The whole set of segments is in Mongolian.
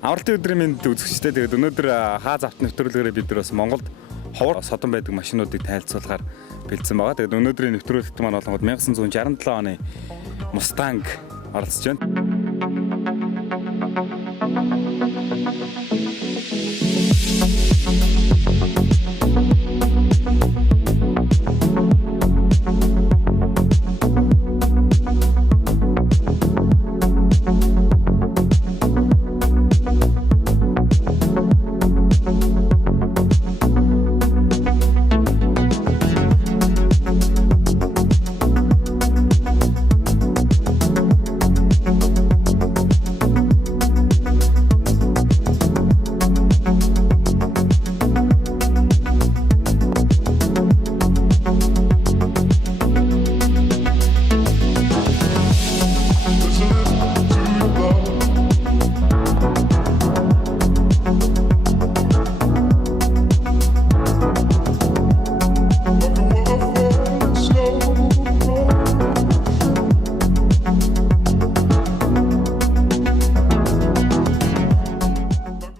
Амралтын өдрийн мэнд үзэгчтэй тэгээд өнөөдөр хаа завт нэвтрүүлгээрээ бид нар бас Монголд ховор содон байдаг машинуудыг танилцуулахаар бэлдсэн байгаа. Тэгээд өнөөдрийн нэвтрүүлэгт маань болгоод 1967 оны Mustang оролцож байна.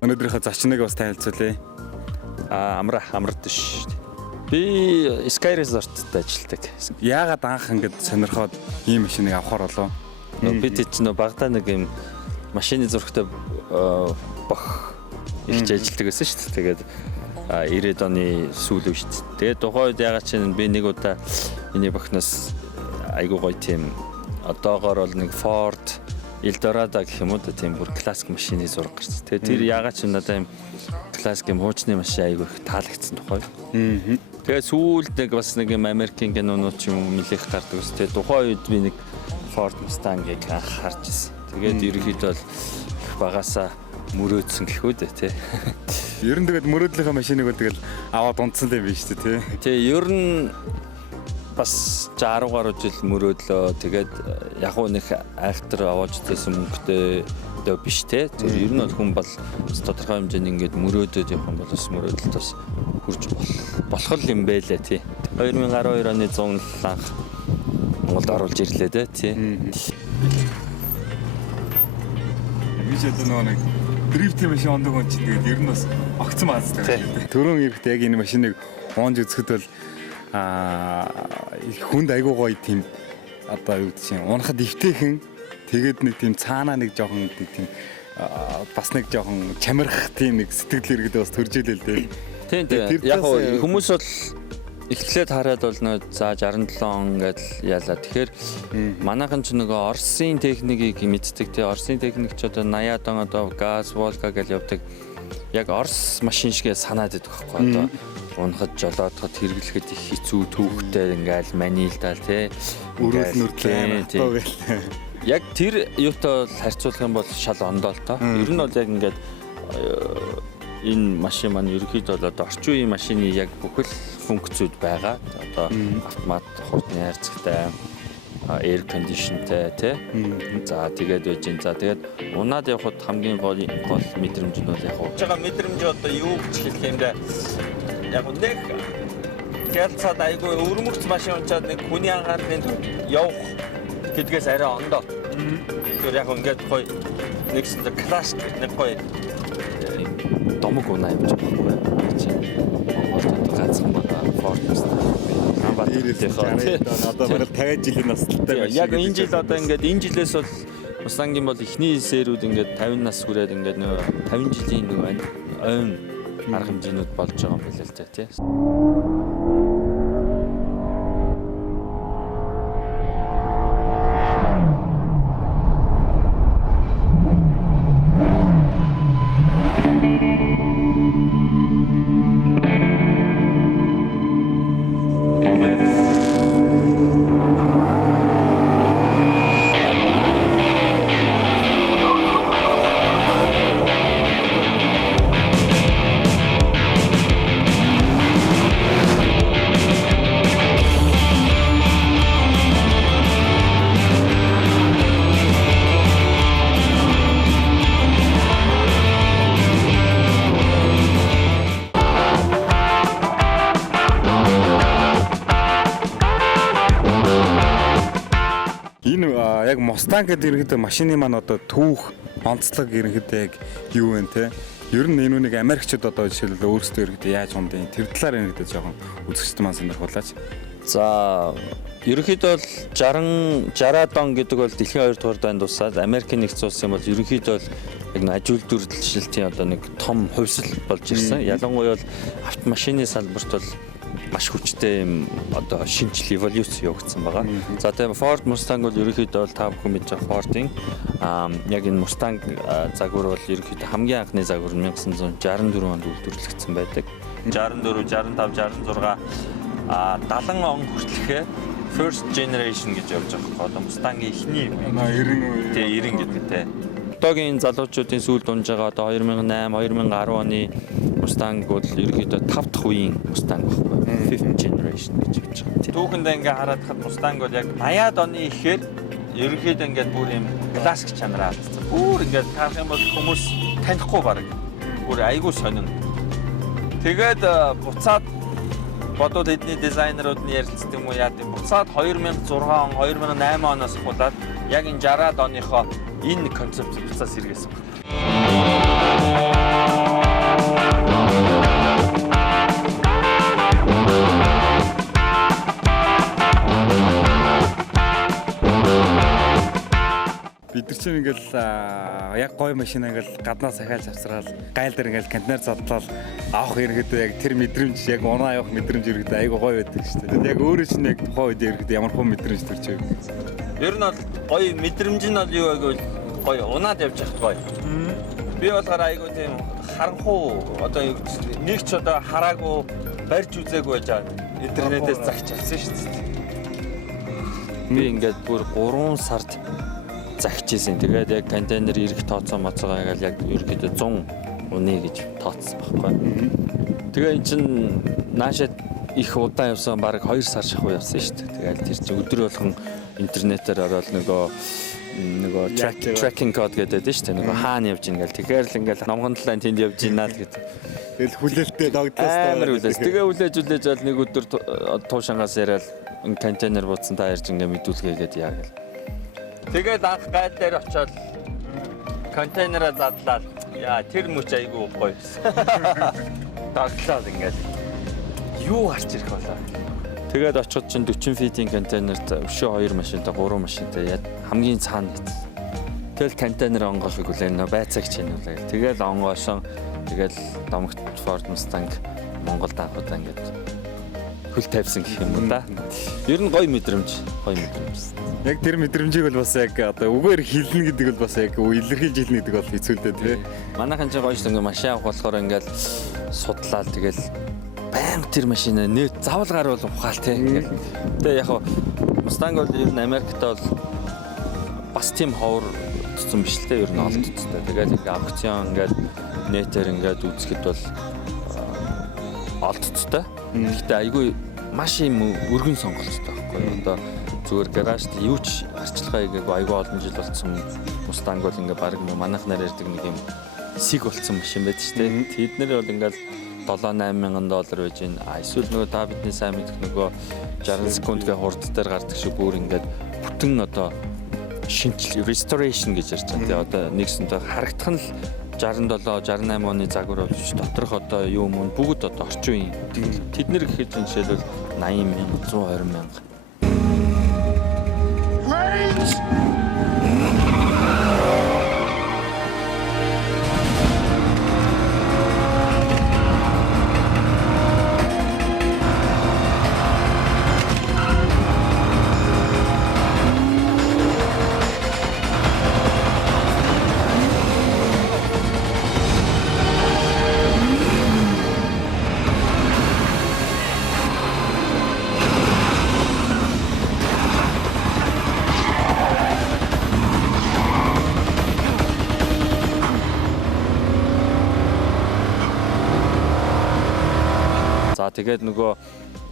Өнөөдрийнхөө зочныг бас танилцуулъя. Амралт ш. Би Sky Resort-д ажилладаг. Яагаад анх ингэж сонирхоод ийм машиныг авахар болов? Би чинь багтаа нэг юм машины зурагтай бох ирж ажилладаг байсан шүү дээ. Тэгээд 90-ад оны сүүл үе шүү дээ. Тэгээд тухайн үед ягаад чинь би нэг удаа энэ бохноос айгуу гоё тийм одоогоор бол нэг Ford Eldorado гэх юм уу тийм бүр классик машины зураг гарч. Тэгээд тэр ягаад ч надад юм классик юм хуучны машин айгүй их таалагдсан тухай. Тэгээд сүүлд нэг бас нэг юм Америкийн кинонууд ч юм нэлээх гардаг ус. Тэгээд тухайн үед би нэг Ford Mustang-ыг анх харж ирсэн. Тэгээд ерөнхийдөө бол багасаа мөрөөдсөн гэхүү дээ тий. Ер нь тэгээд мөрөөдлийнхаа машиныг бол тэгэл аваад унтсан юм биш үү тий. Тий ер нь бас 10 гаруй жил мөрөөдлөө. Тэгээд яг уу нэг айхтар аваад байсан мөнгөтэй дөө биш те. Тэр ер нь бол хүн бол тодорхой хэмжээний ингээд мөрөөдөд явах юм бол бас мөрөөдөлд бас хүрч болох юм байлээ тий. 2012 оны 100 анх Монголд оруулж ирлээ те тий. Би ч одоо нэг дрифт машин ондог хүн чинь тэгээд ер нь бас огцон маазтай. Төрөн ирэхдээ яг энэ машиныг уунж үзэхэд бол хүнд айгуу гоё тийм одоо юу гэдэг чинь унахад ивтэйхэн тэгээд нэг тийм цаанаа нэг жоохон тийм бас нэг жоохон чамирх тийм нэг сэтгэл иргэд бас төрж илээ л дээ. Тийм яг хүмүүс бол эхлээд хараад бол нөө за 67 он гэдэл яалаа. Тэгэхээр манайхан ч нөгөө Оросын техникийг мэддэг тий. Оросын техник ч одоо 80-аад он одоо газ, волга гэж явдаг. Яг Орос машин шигээ санаад идэх байхгүй одоо унахад жолоодоход хэрэглэхэд их хэцүү төвхтэй ингээл манилдал тий. Өрөөл нүртэй. Яг тэр юутай харьцуулах юм бол шал ондоолтой. Ер нь бол яг ингээд энэ машин маань ерөнхийдөө одоо орчин үеийн машины яг бүхэл функцүүд байгаа. Одоо автомат хурдны хайрцагтай, air conditionтэй тий. За тэгээд байж гин. За тэгээд унаад явхад хамгийн гол мэдрэмж нь бол яг байгаа мэдрэмж одоо юу гэж хэлэх юм бэ? Яг нэг гэлцад айгүй өрмөрц машин унчаад нэг хүний анхаарлын явах гэдгээс арай ондоо. Тэр яг ингээд гоё нэгсэн классик нэг гоё домог унаа юм байна. Монголд ганцхан байгаа Ford Mustang. Одоо бараг 50 жилийн настай машин. Яг энэ жил одоо ингээд энэ жилээс бол Mustang-ийн бол эхний сэрүүд ингээд 50 нас хүрээд ингээд нөгөө 50 жилийн нөгөө ойн арга хэмжээнүүд болж байгаа юм билээ л дээ тий. Яг Mustang гэдэг ерөнхийдөө машины маань одоо түүх онцлог ерөнхийдөө яг юу вэ те? Ер нь энэ үнийг Америкчууд одоо жишээлбэл өөрсдөө ерөнхийдөө яаж ундын тэр талаар ерөнхийдөө жоохон үзэгчд маань сонирхуулаач. За ерөнхийдөө бол 60 он гэдэг бол дэлхийн 2 дугаар дайнд тусаад Америкийн нэгдсэн улсын бол ерөнхийдөө бол яг нэг аж үйлдвэрлэлтийн одоо нэг том хувьсэл болж ирсэн. Ялангуяа бол автомашины салбарт бол маш хүчтэй юм одоо шинжил эволюц явагдсан байгаа. За тэгээ Ford Mustang бол ерөнхийдөө бол та бүхэн мэдж байгаа Ford-ийн яг энэ Mustang загвар бол ерөнхийдөө хамгийн анхны загвар 1964 онд үйлдвэрлэгдсэн байдаг. 64, 65, 66 70 он хүртэлхээ first generation гэж явж байгаа. Одоо Mustang-ийн эхний 90 90 гэдэг те. Одоогийн залуучуудын сүүл дунж байгаа одоо 2008, 2010 оны Mustang бол ерөнхийдөө 5 дахь үеийн Mustang байхгүй. Fifth generation гэж явж байгаа. Түүхэндээ ингээ хараад хад Mustang бол яг 80-аад оны ихээр ерөнхийдөө ингээд бүр юм классик чанараа алдсан. Бүр ингээд харах юм бол хүмүүс танихгүй баг. Бүр айгүй сонин. Тэгээд буцаад бодвол эдний дизайнерууд нь ярилцсан юм уу яа гэм буцаад 2006 он 2008 оноос хулаад яг энэ 60-аад оныхоо энэ концепт буцаад сэргээсэн байна. Бид нар чинь ингээл яг гоё машин ингээл гаднаас ахиалж авсраал гайл дээр ингээл контейнер задлал авах ерөнхийдөө яг тэр мэдрэмж яг унаа явах мэдрэмж ерөнхийдөө айгүй гоё байдаг шүү дээ. Яг өөрөө чинь яг тухайн үед ерөнхийдөө ямар хөө мэдрэмж төрж байв. Ер нь бол гоё мэдрэмж нь бол юу байгаад гоё унаад явж хат гоё. Би болохоор айгүй тийм харанхуу одоо нэг ч одоо хараагүй барьж үзээгүй байж байгаа. Интернетээс загч авсан шүү дээ. Би ингээд бүр 3 сард загч ийсэн. Тэгээд яг контейнер ирэх тооцоо моцоогоо яг ерөөдөө 100 унаа гэж тооцсон байхгүй. Тэгээ эн чин наашаа их удаан явсан баг 2 сар шахуу явсан шүү дээ. Тэгээд тэр чинь өдөр болгон интернетээр ороод нөгөө tracking code гэдэг дээ шүү дээ. Нөгөө хаана явж ийн гэл. Тэгэхээр л ингээл номгон талаа тэнд явж ийна л гэдэг. Тэгэл хүлээлттэй догдлоостой. Амар хүлээс. Тэгээ хүлээж бол нэг өдөр туушангаас яриад контейнер бууцсан та ярьж ингээ мэдүүлгээгээд яа гэл. Тэгээд анх гайл дээр очиод контейнераа задлаад яа тэр мөч айгүй гоё. Таглаад ингээл юу харж ирэх болоо. Тэгээд очиод чинь 40 фитийн контейнерт өшөө 2 машинтай 3 машинтай хамгийн цаана хийсэн. Тэгэл контейнер онгоохыг үлээн байцаагч юм уу. Тэгэл онгоошон тэгэл домогт Ford Mustang Монголд анхудаа ингээд хөл тавьсан гэх юм да. Ер нь гоё мэдрэмж. Яг тэр мэдрэмжийг бол бас яг одоо үгээр хэлнэ гэдэг бол бас яг илэрхийлж хэлнэ гэдэг бол хэцүү л дээ тий. Манайхан ч гоё шүү ингээ машин авах болохоор ингээл судлаад тэгэл баян тэр машинаа нэр завал гар бол ухаал тий. Тэгээ яг Mustang бол ер нь Америкт бол бас тийм ховор туссан биш л дээ ер нь олдцтой. Тэгээд ингээ аукцион ингээд нэтээр ингээд үзэхэд бол олдцтой. Гэхдээ айгүй маш юм өргөн сонголттой байхгүй. Одоо зүгээр гаражт юу ч арчилгаа хийгээгүй айгүй олон жил болсон Mustang бол ингээ баг манайхнаар ярьдаг нэг юм сиг болсон машин байдаг шүү дээ. Тэднэр бол ингээл 7-8 мянган доллар байж гин. Эсвэл нөгөө та бидний сайн мэдэх нөгөө 60 секундгийн хурд дээр гардаг шиг бүр ингээд бүтэн одоо шинжил restoration гэж ярьж байгаа. Тэгээ одоо нэгсэндээ харагдах нь л 67 68 оны загвар болж доторх одоо юу мөн бүгд одоо орчин үеийн тэднэр гэхэд жишээлбэл 80 мянга 120 мянга. Тэгээд нөгөө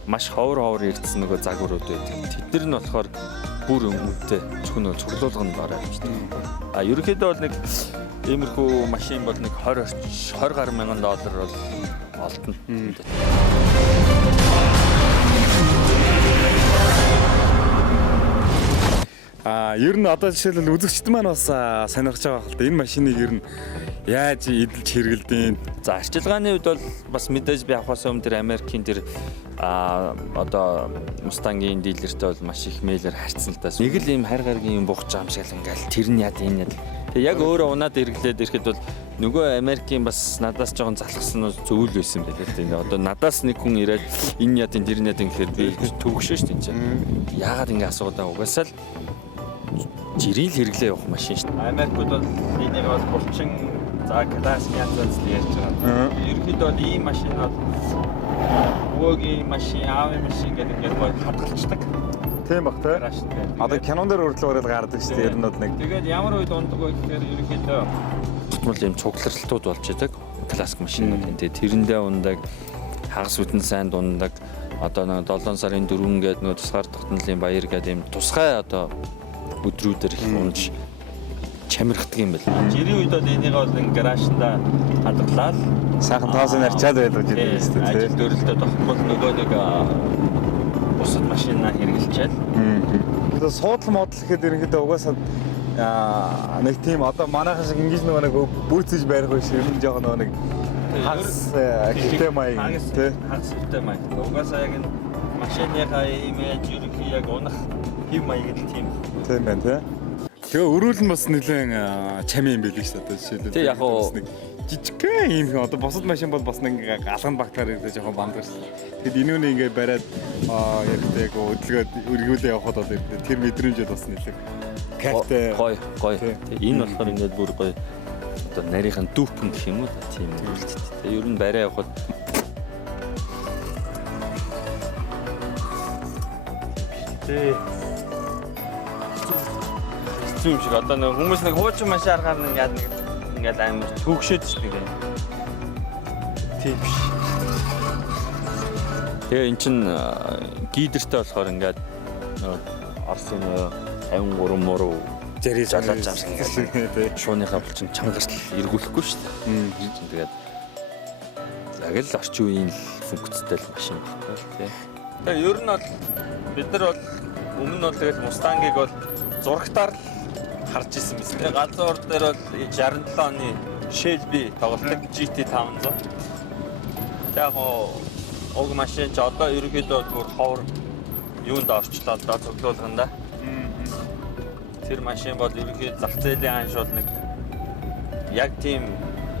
маш ховор ирдсэн нөгөө загварууд байдаг. Тэднэр нь болохоор бүр үнэтэй зөвхөн цуглуулганд бараа явчихдаг. Ерөнхийдөө бол нэг иймэрхүү машин бол нэг 20 гаруй мянган доллар бол олдно. Ер нь одоо жишээлбэл үзэгчд маань бас сонирхож байгаа хэл энэ машиныг ер нь яаж эдэлж хэрэглэдэг. За арчилгааны үед бол бас мэдээж би авахаас өмнө тэр Америкийн тэр одоо Mustang-ийн дилертэй бол маш их мэйлээр харьцсан л да. Нэг л ийм хайр гаргийн юм бууж байгаа юм шиг л ингээл тэр нь яд энэ яд. Тэгээ яг өөрөө унаад эргэлдээд ирэхэд бол нөгөө Америкийн бас надаас жоохон залхсан нь зөвл байсан байлаа л дээ. Одоо надаас нэг хүн ирээд энэ яд энэ тэр нь яд гэхээр би төвөгшөө шүү дээ чинь. Яагаад ингэ асуудаг угаасаа л жирийн хэрэглээ явах машин шүү дээ. Америкууд бол энийг бол булчин за классик янз л ярьж байгаа. Ерөнхийдөө бол ийм машин бол өөгийн машин, аавын машин гэдэг ингээд гоё хадгалцдаг. Тийм бах тий. Одоо кинон дээр урьдлаар гардаг шүү дээ. Ер нь бол нэг. Тэгээд ямар үед ундаг вэ гэхээр ерөнхийдөө тутмал ийм цугларлтууд болж идэг. Классик машинууд энэ тэрэндээ ундаг, хагас бүтэн сайн дундаг. Одоо нэг 7 сарын 4 гээд нөгөө тусгаар тогтнолын баяр гэдэг ийм тусгай одоо өдрүүдээр их унж чамирхдаг юм байна. Жирийн үед бол энийг бол гаражнда хадгалаад сайхан тоосон арчаад байдаг гэдэг юм шүү дээ. Ажил дөрөлтөд авахгүй нөгөө нэг бусад машинаа хэрэглэчээд. Тэгээд суудлын модл гэхэд ерөнхийдөө угаасаа нэг тийм одоо манайхан шиг ингэж нэг бүүцэж барих биш ер нь жоохон нэг хагас хитэ маяг тий. Хагас хитэ маяг. Угаасаа яг энэ машиныхаа имиж ерөнхий яг унах хэв маяг л тийм. Тийм байна тий. Тэгээ өрөөл нь бас нэлээд чамын юм байл шүү дээ одоо жишээлбэл. Тэг яг уу жижигхэн юм одоо бусад машин бол бас нэг галган багтаар ирдэ жоохон бандгар шүү. Тэгэд инүүний ингээ бариад яг өдлөгөөд өргүүлээ явахад бол тэр мэдрэмжэд бас нэлээд кайфтай гоё. Энэ болохоор ингээд бүр гоё одоо нарийнхан дүүпэн гэх юм уу тийм үйлдэлтэй. Тэгээ ер нь барай явахад тий юм шиг одоо нэг хүмүүс нэг хуучин машин аргаар ингээд амар төгшөөд ч нэг тийм биш. Тэгээ эн чин гидертэй болохоор ингээд Орсын 53 муу зэрэг залаад замсан ингээд шууныхаа булчин чангарт эргүүлэхгүй шүү дээ. Тэгээд яг л орчин үеийн функцтэй машин багхгүй тий. Тэгээ ер нь бол бид нар бол өмнө нь бол тэгэл Mustang-ыг бол зурагтаар харж исэн биз. Тэгээ галзуу ор дээр бол 67 оны Shelby тоглолтог GT 500. Яг уг машин ч одоо ерөнхийдөө бүр ховор юунд орчлоо одоо цуглуулганда. Тэр машин бол ерөнхийдөө зах зээлийн ханшуул нэг яг тийм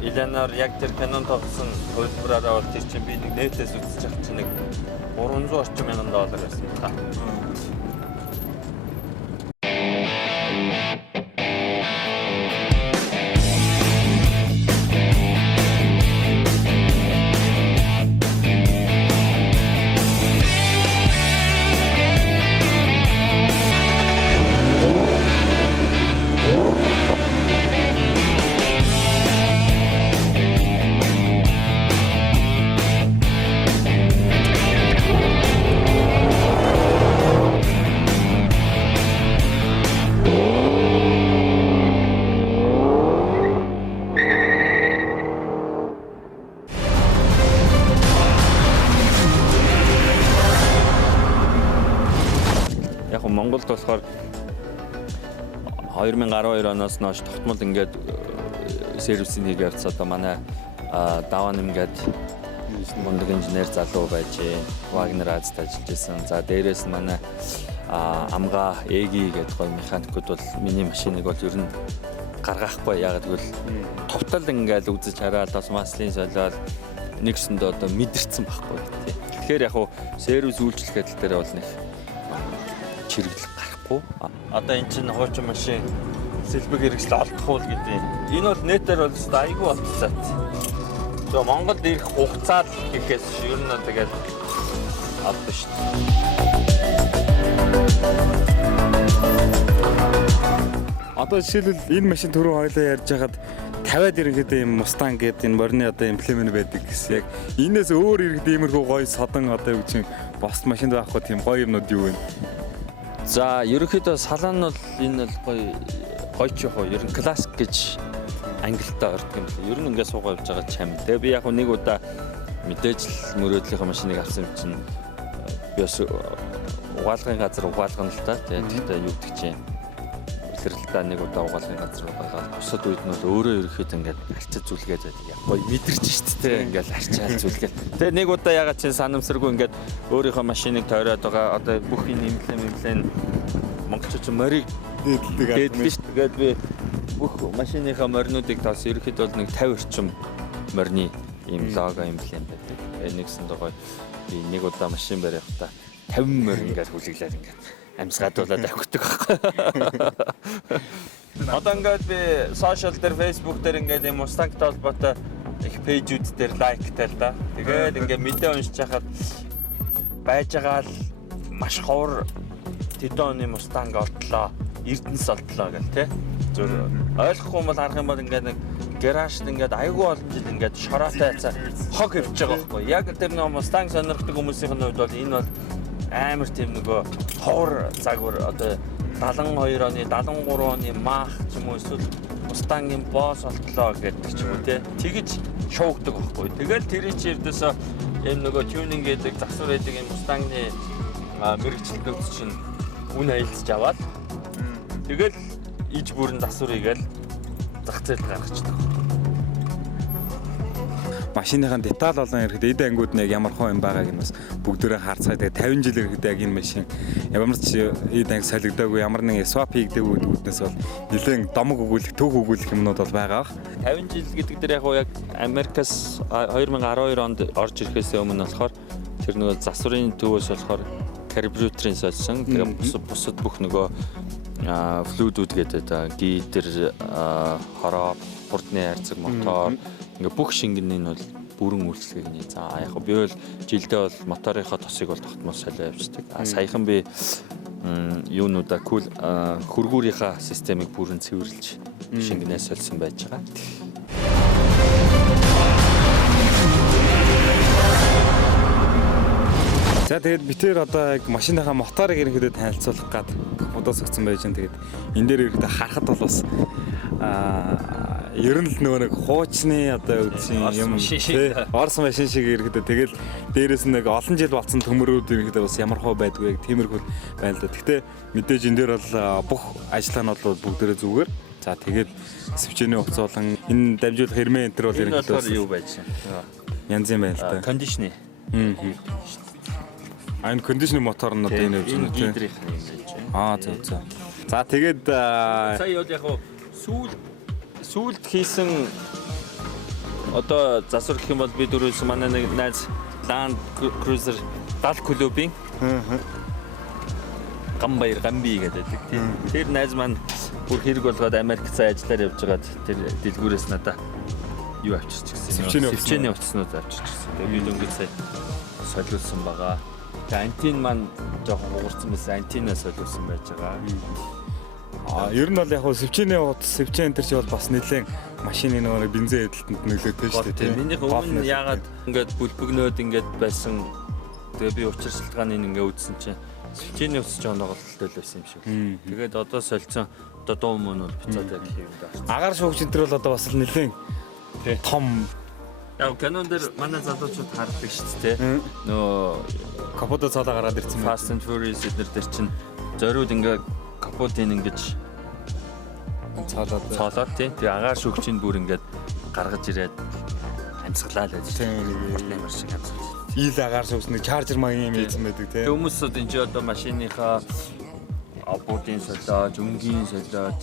Eleanor яг тэр Canon тоглосон хөлбөрөөрөө бол тэр чинь би нэг нэтээс үзэж авч чинь нэг 300 орчим мянган доллар байсан юм да. Монголд болохоор 2012 оноос хойш тогтмол ингээд сервисing хийгээ явц одоо манай даван ингээд мундаг инженер залуу байж Wagner Azд ажиллаж байсан. За дээрээс нь манай амгаа Эги гэдэг гоё механикууд бол миний машиныг бол ер нь гаргахгүй яагаад гэвэл товтол ингээд үзэж хараад бас маслын солиод нэгсэндээ одоо мэдэрсэн байхгүй тий. Тэгэхээр яг хуу сервис үйлчлэх гэдэл дээр бол нэг чирэгдэл гарахгүй. Одоо эн чинь хуучин машин сэлбэг хэрэгсэл олдох гэдэг. Энэ бол нэтээр бол айгүй болцсон. Тэгээ Монголд ирэх хугацаа гэхээс ер нь тэгээд авдаг шүү дээ. Одоо жишээлбэл энэ машин түрүү хоёлаа ярьж хагаад 50-аад ерөнхийдөө юм Mustang гэдэг энэ морины одоо имплемент байдаг гэсэн. Яг энээс өөр ерөнхийдөө иймэрхүү гоё содон одоо юу чинь бос машинд байхгүй тийм гоё юмнууд юу вэ? За ерөнхийдөө салаан нь бол энэ бол гоё ч яг ер нь классик гэж англитай ордог юм байна. Ер нь ингээд суугаа явж байгаа чам. Тэгээ би яг нэг удаа мэдээж л мөрөөдлийнхөө машиныг авсан юм чинь би бас угаалгын газар угаалгана л та. Тэгээ юу гэдэг чинь илэрлэлтэй нэг удаа угаалгын газар байгаа. Бусад үед нь бол өөрөө ерөөхдөө ингээд арчиж зүлгээд байдаг. Яг гоё мэдэрч шүү дээ. Ингээд арчаал зүлгээд. Тэгээ нэг удаа ягаад чи санамсаргүй ингээд өөрийнхөө машиныг тойроод байгаа. Одоо бүх нэмлэн монголчууд ч морийг дээдлээ шүү. Тэгээд би бүх машиныхаа моринуудыг тоос ерөөхдөө бол нэг 50 орчим морины ийм лого эмблем байдаг. Нэгсэн догой би нэг удаа машин барихтаа 50 морин ингээд хүлэглээд ингээд амьсгадуулаад авчихдаг байхгүй. Одоо ингээд би сошиал дээр Facebook дээр ингээд юм Mustang-тай холбоотой их пэйжүүд дээр лайктай л да. Тэгээд ингээд мэдээ уншиж хахад байж байгаа л маш ховор тэдэн оны Mustang олдлоо, Эрдэнэс олдлоо гэл тэ. Зөв ойлгохгүй бол харах юм бол ингээд нэг гаражд ингээд айгүй олон жил ингээд шороотой хайцаа хог хөвж байгаа байхгүй. Яг тэр нэг Mustang сонирхдаг хүмүүсийн хувьд бол энэ бол амар тийм нөгөө ховор загвар одоо 72 оны 73 оны Mach ч юм уу эсвэл Mustang-ийн Boss олтлоо гэдэг ч юм уу те. Тэгэж шуугдаг байхгүй. Тэгэл тэрий чи ердөөсөө юм нөгөө tuning гэдэг засвар байдаг юм Mustang-ны мэрэгчлүүд чинь үн аялцж аваад тэгэл иж бүрэн засвар хийгээл зах зээлд гаргачдаг. Машиныхаа деталь болон ирэхэд эд ангууд нэг ямар хөө юм байгааг нь бас бүгдээрээ харцгаа. Тэгээ 50 жил ирэхэд яг энэ машин ямар ч эд анги солигдоогүй, ямар нэг swap хийгдээгүй үүднээс бол нэлээд домог өгүүлэх, төг өгүүлэх юмнууд бол байгаа. 50 жил гэдэг дээр яг Америкаас 2012 онд орж ирэхээс өмнө болохоор тэр нөгөө засварын төвөөс болохоор карбюраторын солисон. Тэгээ бусад бүх нөгөө флюидүүд гэдэг гидер, хороо, хурдны хайрцаг, мотор ингээ бүх шингэний нь бол бүрэн үйлчлэгийг за яг би бол жилдээ бол моторынхоо тосыг бол тогтмол солио явуулдаг. Саяхан би юунуудаа кул хөргүүрийнхаа системийг бүрэн цэвэрлж шингэнээс солисон байж байгаа. За тэгээд би тэр одоо яг машиныхаа моторыг ерөнхийдөө танилцуулах гад капотоос өгсөн байж байгаа. Тэгээд энэ дээр ерөнхийдөө харахад бол бас ер нь л нөгөө нэг хуучны одоо үгсийн юм Орос машин шиг ерөнхийдөө тэгэл дээрээс нэг олон жил болсон төмөрүүд ерөнхийдөө бас ямар хөө байдгүй яг тиймэрхүү байна л да. Гэхдээ мэдээж энэ дээр бол бүх ажиллагаанууд бол бүгдээрээ зүгээр. За тэгээд сэвчээний хувцас болон энэ дамжуулах хэрмээ энэ төр бол ерөнхийдөө юу байж янз юм байна л да. Кондишны. Энэ кондишны мотор нь одоо энэ юм тийм. За. За тэгээд сая бол яг сүүлд хийсэн одоо засвар гэх юм бол би дөрөвс манай нэг найз Land Cruiser 70 клубын Гамби гэдэг тийм. Тэр найз маань бүр хэрэг болгоод Америкт цаа ажиллаар явж байгаад тэр дэлгүүрээс надаа юу авчирч гисэн. Сэвчээний утаснууд авчирч гисэн. Тэгээд би дөнгөж сая солиулсан байгаа. Тэгээд антин маань жоохон уурсан байсан. Антинаас солиулсан байж байгаа. Ер нь бол яг сэвчээний утас, сэвчээ энэ төр чи бол бас нэлээд машины нөгөө бензин эдэлтэнд нөлөөтэй шүү дээ. Минийх өмнө ягаад ингээд бүлбэгнөөд ингээд байсан. Тэгээ би учиршилтгааны ингээд үзсэн чинь сэвчээний утас жоон тоглолттой л байсан юм шиг. Тэгээд одоо солилцсон одоо дуу мөн бол буцаад яг хийв даа. Агаар шуугч энэ төр бол одоо бас нэлээд том. Яг канон дээр манай залуучууд хардаг шүү дээ. Нөө капото цаалаа гараад ирсэн. Fast and Furious эднэр дээр чинь зориуд ингээд капотын ингэж цаалаад тий. Тэгээ агаар шүүгчийн бүр ингээд гаргаж ирээд амьсгалаад байж. Тийм ямар шиг амьсгал. Ил агаар шүүгчний чаржер маягийн юм ийсэн байдаг тий. Хүмүүсүүд энэ ч одоо машиныхаа аппортын солиод, өнгийн солиод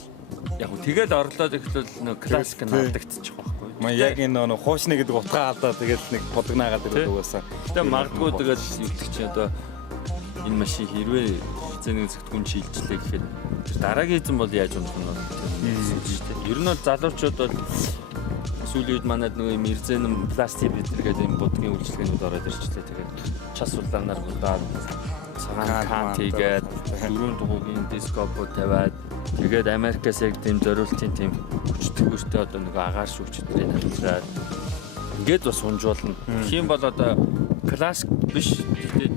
яг тэгэл орлоод ихтэл нөө классик нь алдагдчих واخгүй. Яг энэ нөө хуучны гэдэг утгаа алдаа тэгэл нэг бодогнаагаад ирээд угаасаа. Тэгээ магадгүй тэгэл юудаг чи одоо энэ машин хэрвээ зэнийг зэгтгүн шилжлээ гэхэд дараагийн эзэн бол яаж унах нь бол тийм шүү дээ. Ер нь бол залуучууд бол сүүлийн үед манад нөгөө Мерзен пластик гэдэг юм будгийн үйлчлэгээнүүд ороод ирчихлээ. Тэгээд час улаанаар будаад цагаан кантигээд дөрөв дугуугийн дископо тавиад тэгээд Америкаас яг тийм зориултын тийм хүчтгүүртэй одоо нөгөө агаар шүүгчдэрийг хавчраад ингээд бас унжуулна. Тийм бол одоо классик биш гэхдээ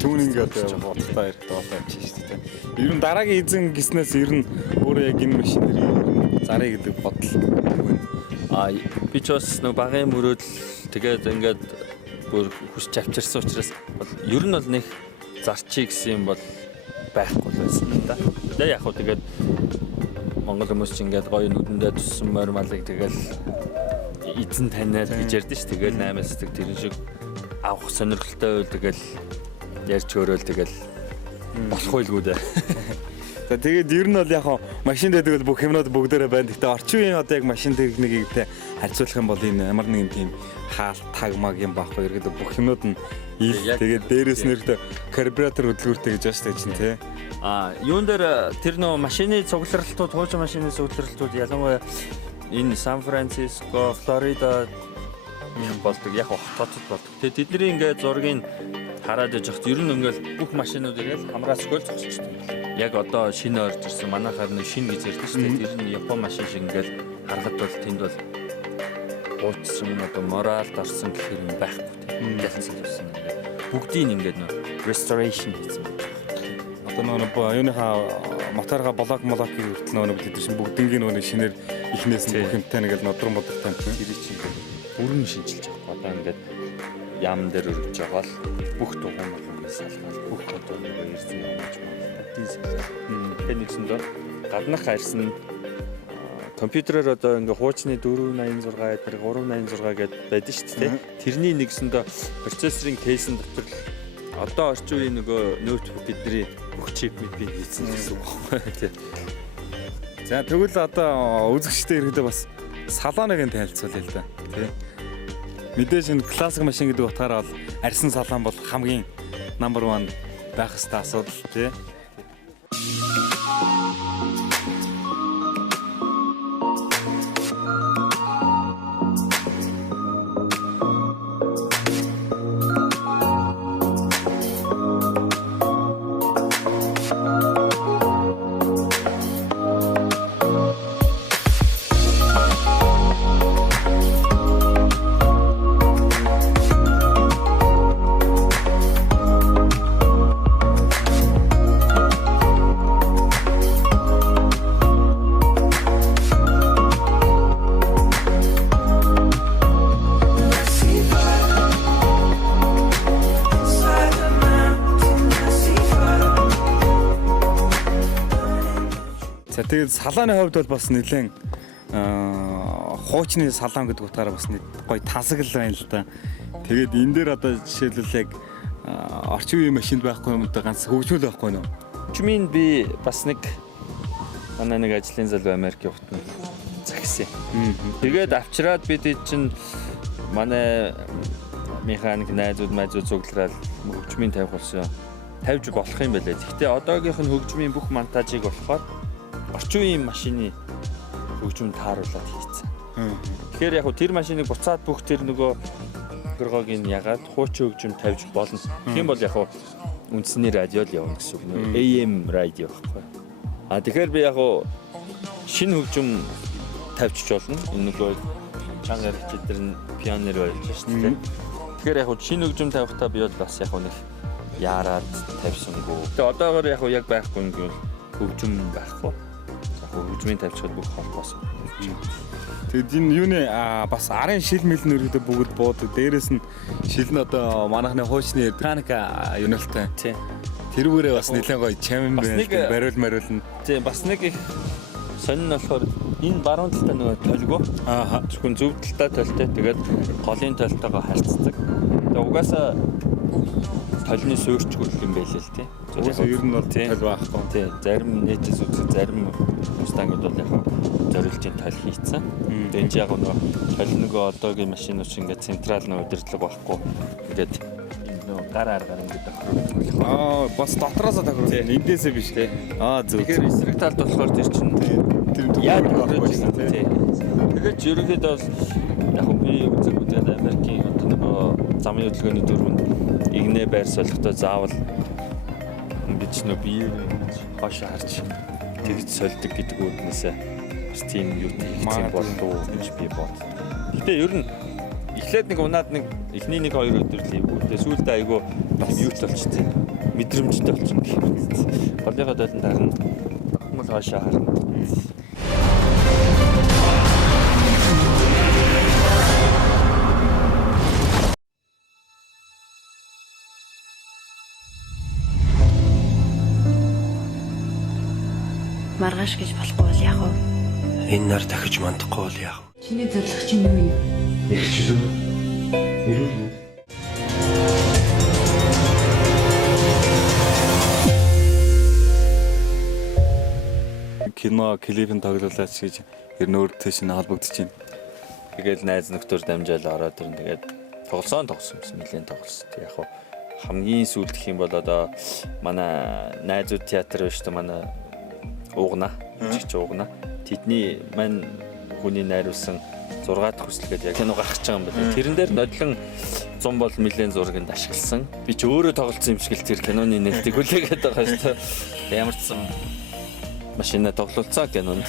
тюнинг одоо бодлоо ярих дуулаа юм чинь шүү дээ. Ер нь дараагийн эзэн гиснээс ер нь өөрөө яг энэ машин дээр зарыг гэдэг бодол байна. Би ч бас нэг багын мөрөөдөл тэгээд ингээд бүр хүсч авчирсан учраас ер нь бол нэг зарчий гэсэн юм бол байхгүй байсан л да. Тэгээ яг хөө тэгээд Монгол хүмүүс ч ингээд гоё нүдэндээ туссан морь малыг тэгэл эзэн таниад гэж ярьдэн ш. Тэгэл 8-аас тэг тэрэн шиг авах сонирхолтой байл тэгэл ярьж өөрөөл тэгэл болох байлгүй дээ. За тэгээд ер нь бол яг машин дээр бол бүх юмнууд бүгдээрээ байна. Гэхдээ орчин үеийн одоо яг машин техникийг харьцуулах юм бол энэ ямар нэгэн тийм хаалт тагмаг юм байхгүй. Ерөөдөө бүх юмнууд нь ил тэгээд дээрээс нэрдээ карбюратор хөдөлгүүртэй гэж байна шүү дээ чинь тий. Юун дээр тэр нөө машины цугларалтууд, хуучин машины цугларалтууд ялангуяа энэ Сан Франциско, Флорида болдог яг хотод болдог. Тэгээд тэдний ингээд зургийг хараад яж хат ер нь ингээл бүх машинууд ирэл хамраасгүй зогсчихсон. Яг одоо шинэ орж ирсэн манайхаар нэг шинэ гэж ярьдаг шүү дээ. Тэр нь Япон машин шиг ингээл харахад бол тэнд бол гуйцсан одоо моралд орсон гэх юм байхгүй тийм. Дэлцэн болсон ингээд бүгдийг ингээд нөө restoration хийсэн. Одоо нөгөө юуныхаа моторга блок хүртэл нөгөө бид чинь бүгднийг нөгөө шинээр ихнээс нь бүх юмтай нэг л нодрон бодортой юм. Тэр чинь бүрэн шинжилж байгаа. Одоо ингээд яам дээр өргөж байгаа л бүх дугуйнуудыг салгаад бүх одоо нөгөө ирсэн юм гэж байна. Тэгээд нэгсэндээ гаднах харьсан компьютероор одоо ингээ хуучны 486 эдгээр 386 гэдээ байдаг шүү дээ. Тэрний нэгсэндээ процессорын кейсэн дотор одоо орчин үеийн нөгөө ноутбук бидний бүх чип мэдээ хийсэн гэсэн үг байна тийм. За тэгвэл одоо үзэгчтэй ирэхдээ бас салааныг танилцуулъя л да. Тийм. Мэдээж энэ классик машин гэдэг утгаараа бол арьсан салаан бол хамгийн number 1 байх ёстой асуудал тий. Тэгээд салааны хувьд бол бас нэлээд хуучны салаан гэдэг утгаараа бас нэг гоё тасаг л байна л да. Тэгээд энэ дээр одоо жишээлбэл яг орчин үеийн машинд байхгүй юм да ганц хөгжмөл байхгүй нөө. Хөгжмийн би бас нэг манай нэг ажлын залуу Америк явахт нь загсан. Тэгээд авчираад бид чинь манай механик найзууд цуглараад хөгжмийн тавих болсон. Тавьж болох юм байлаа. Гэхдээ одоогийнх нь хөгжмийн бүх монтажийг болохоор орчин үеийн машины хөгжмөнд тааруулаад хийцэн. Тэгэхээр яг хөө тэр машиныг буцаад бүх тэр нөгөө гэргогийн ягаад хуучин хөгжим тавьж болно. Тийм бол яг хөө үндсний радио л явна гэсэн үг. AM радио байхгүй. Тэгэхээр би яг хөө шинэ хөгжим тавьчих болно. Энэ нөгөө чангаар хичээлдэр нь пионер байж шүү дээ. Тэгэхээр яг хөө шинэ хөгжим тавихтаа би бол бас яг хөө нэг яарад тавьсангүй. Тэгээ одоогоор яг хөө яг байхгүй нэг хөгжим байхгүй. Хөгжмийн тавьчихад бүх холбоос. Тэгэд энэ юуны бас арын шил мэл нэрүүдээ бүгд бууд. Дээрээс нь шил нь одоо манайхны хуучны механика юуналтай. Тийм. Тэрүүгээрээ бас нэлээд гоё чам бариул мариулна. Тийм бас нэг их сонин нь болохоор энэ баруун талтай нөгөө толгоо. Зөвхөн зөв талтай толтой. Тэгээд голын толтойгоо харьцдаг. Тэгээд угаасаа толны суурьчгүй юм байлээ л тийм. Угаасаа ер нь бол тол байхгүй. Тийм. Зарим нийтээс үзэх зарим мустангууд бол яг зориулжийн тол хийцэн. Тэгээд яг нөгөө тол нөгөө одоогийн машинууд шиг ингээд централ нөгөө удирдлага байхгүй. Ингээд нөгөө гар аргаар ингээд тохируулах. Бас дотроосоо тохируулах. Эндээсээ биш тийм. Зөв. Тэгэхээр эсрэг талд болохоор тэр чинь яа тохируулж байгаа тийм. Тэгээд ерөнхийдөө бол яг би үзээд Америкийн одоо нөгөө замын хөдөлгөөний дөрвөнд игнэ байр солихдоо заавал ингэж нөө биеэр хойш харж тэгж сольдог гэдэг үднээсээ бас тийм юу хийх болов уу гэж би бод. Гэтэ ер нь эхлээд нэг унаад нэг эхний нэг 2 өдөр л ийгүү. Тэгээ сүүлдээ айгүй бас юуч болчихсон. Мэдрэмжтэй болчихсон гэх юм. Голынхаа долон дарна. Хүмүүс хойш харна. Маргааш гэж болохгүй бол яах вэ? Энэ нар дахиж мандахгүй бол яах вэ? Чиний зорилго чинь юу юм? Ирчлүү. Ирүүл. Кино, клипийн тоглолооч гэж ер нь өөртөө шинэ холбогдож байна. Тэгээд найз нөхдөр дамжаал ороод ирнэ. Тэгээд тоглосон нэлээд тоглосон. Яг хоо хамгийн сүүлд гэх юм бол одоо манай найзууд театр биш та манай уугна. Жигч уугна. Тэдний мань хүний найруулсан 6 дахь хүсэл гэдэг яг кино гаргаж байгаа юм байна. Тэрэн дээр нодлон 100 бол нэлээд зургийг ашигласан. Би ч өөрөө тоглосон юм шиг л тэр киноны нэрийг хүлээгээд байгаа шүү дээ. Ямар ч сан машина тоглолцоо кинонд.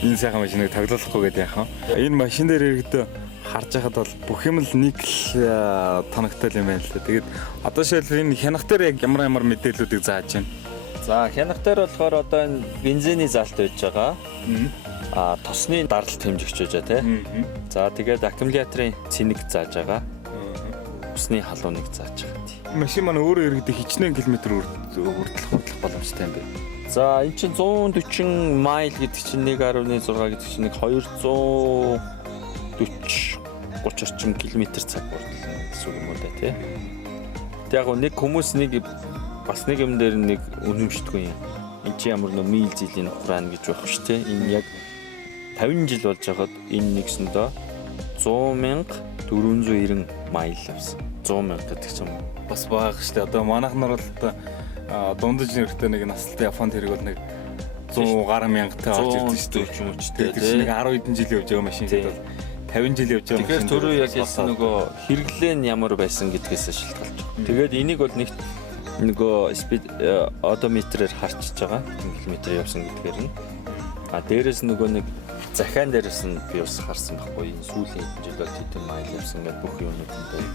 Энэ сайхан машиныг тоглохгүй гэдэг яах вэ? Энэ машин дээр иргэдээ харж байхад бол бүх юм л нэг л тоногтой юм байна л да. Тэгээд одоо шилбэр энэ хянах дээр яг ямар мэдээллүүдийг зааж байна. За хянах дээр болохоор одоо энэ бензиний залт байж байгаа. Тосны даралт хэмжигч байж байгаа тий. За тэгээд аккумуляторын цэник зааж байгаа. Усны халууныг зааж байгаа. Машин маань өөрөө иргэдээ хичнээн километр хүртэлх боломжтой юм байна. За энэ чинь 140 майл гэдэг чинь 1.6 гэдэг чинь 240 30 орчим километр цаг хүртэл гэсэн үг юм уу да тий. Тэг яг нэг хүмүүс бас нэг юм дээр нэг үнэмшдэггүй юм. Энд чи ямар нөө мил жилийн хураана гэж байх шүү дээ. Энэ яг 50 жил болж байхад энэ нэгсэндээ 100,490 майл авсан. 100,000 гэдэг чинь Бас бага шүү дээ. Одоо манайх нар бол одоо дундаж нэрхтээ нэг насалтай Японд хэрэг бол нэг 100 гаруй мянгатай орж ирдэ шүү дээ. юм уучтай Тэр чинь нэг 10 хэдэн жил явж байгаа машин гэдэг бол 50 жил явж байгаа машин. Тэгэхээр түрүү яг хэлсэн нөгөө хэрэглээ нь ямар байсан гэдгээс шалтгаалж байгаа. Тэгээд энийг бол нэг нөгөө спид одометрээр харчиж байгаа. Километр явсан гэдгээр нь. Дээрээс нөгөө нэг захиан дээрээс нь би бас харсан байхгүй. Энэ сүүлийн хэдэн жил бол хэдэн майл явсан гэдэг бүх юмуд нь байна.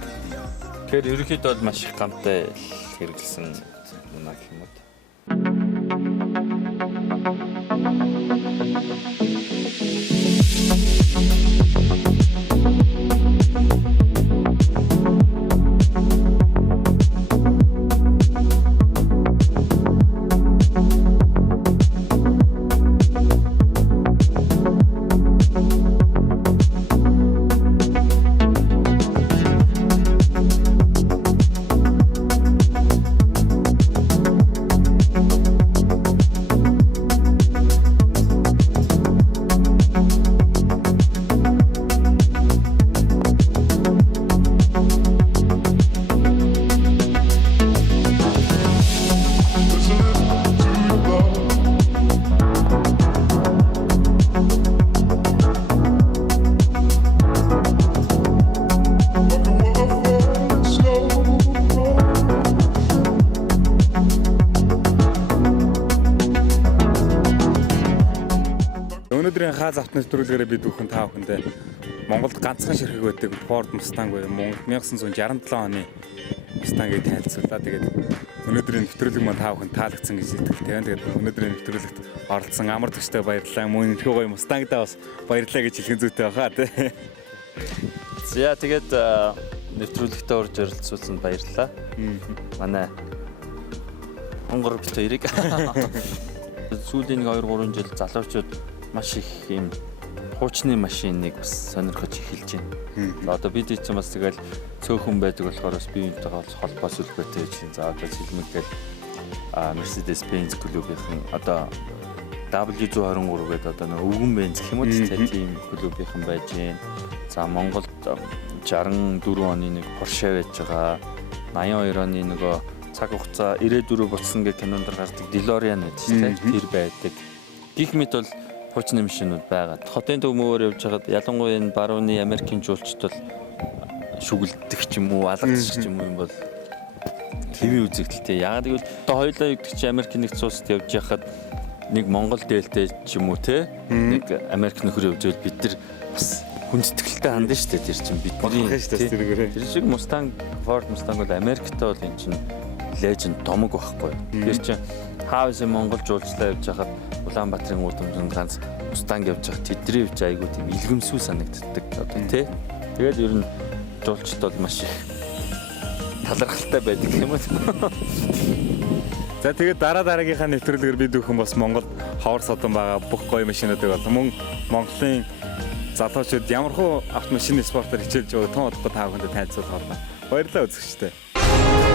Тэгэхээр ерөнхийдөө бол маш их гамтай хэрэглэсэн юм аа гэх юм уу. Өнөөдрийн хааз автны нэвтрүүлгээрээ бид бүхэн та бүхэндээ Монголд ганцхан ширхэг байдаг Ford Mustang буюу 1967 оны Mustang-ыг танилцууллаа. Тэгээд өнөөдрийн нэвтрүүлэг маань та бүхэнд таалагдсан гэж итгэлтэй байна. Тэгээд өнөөдрийн нэвтрүүлэгт оролцсон амар төстэй баярлалаа. Мөн их гоё Mustang-даа бас баярлалаа гэж хэлхэн зүйтэй баха тий. За тэгээд нэвтрүүлэгтээ орж оролцуулсанд баярлалаа. Манай онгор бит хоёрыг сүүлийн 2-3 жил залуучууд маш их юм хуучны машиныг бас сонирхож эхэлж байна. Одоо бид чинь бас тэгэл цөөхөн байдаг болохоор бас биеийнтэйгээ холбоо сүлбэтэй гэж байна. За одоо жилмэгдэл Mercedes-Benz клубийнхэн одоо W123 гэдэг одоо нэг өвгөн бенз гэх юм уу тийм клубийнхэн байж байна. За Монголд 64 оны нэг Porsche байж байгаа. 82 оны нөгөө цаг хугацаа 94 болсон гэх кинонд гардаг DeLorean байдаг шүү дээ. Тэр байдаг. Гэх мэт бол хуучны машинууд байгаа. Хотын төвмөөр явж байгаад ялангуяа энэ барууны Америкийн жуулчд бол шүглдэг ч юм уу, алгадчих ч юм уу юм бол хэвийн үзэгдэлтэй. Яагаад гэвэл одоо хоёулаа югдчих чи Америкийн нэгдсэн улсад явж байхад нэг Монгол дээлтэй ч юм уу те нэг Америк нөхөр явж байвал бид нар бас хүндэтгэлтэй хандна шүү дээ. Тэр чинь бидний тэр шиг Mustang, Ford Mustang бол Америктэй бол энэ чинь legend томог байхгүй. Тэр чинь хаавс Монгол жуулчлаа явж байхад Улаанбаатарын үүдэмжинд ганц Mustang явж байхад тэдний явж айгуу тийм илгэмсүү санагддаг одоо тий. Тэгээд ер нь жуулчд бол маш их талархалтай байдаг юм уу. За тэгээд дараагийнхаа нэвтрүүлгээр бид бүхэн бас Монголд ховор содон байгаа бүх гоё машинуудыг бол мөн Монголын залуучууд ямархуу автомашины спортоор хичээлж байгаа тун удаа та бүхэнд танилцуулах болно. Баярлалаа үзэгчдээ.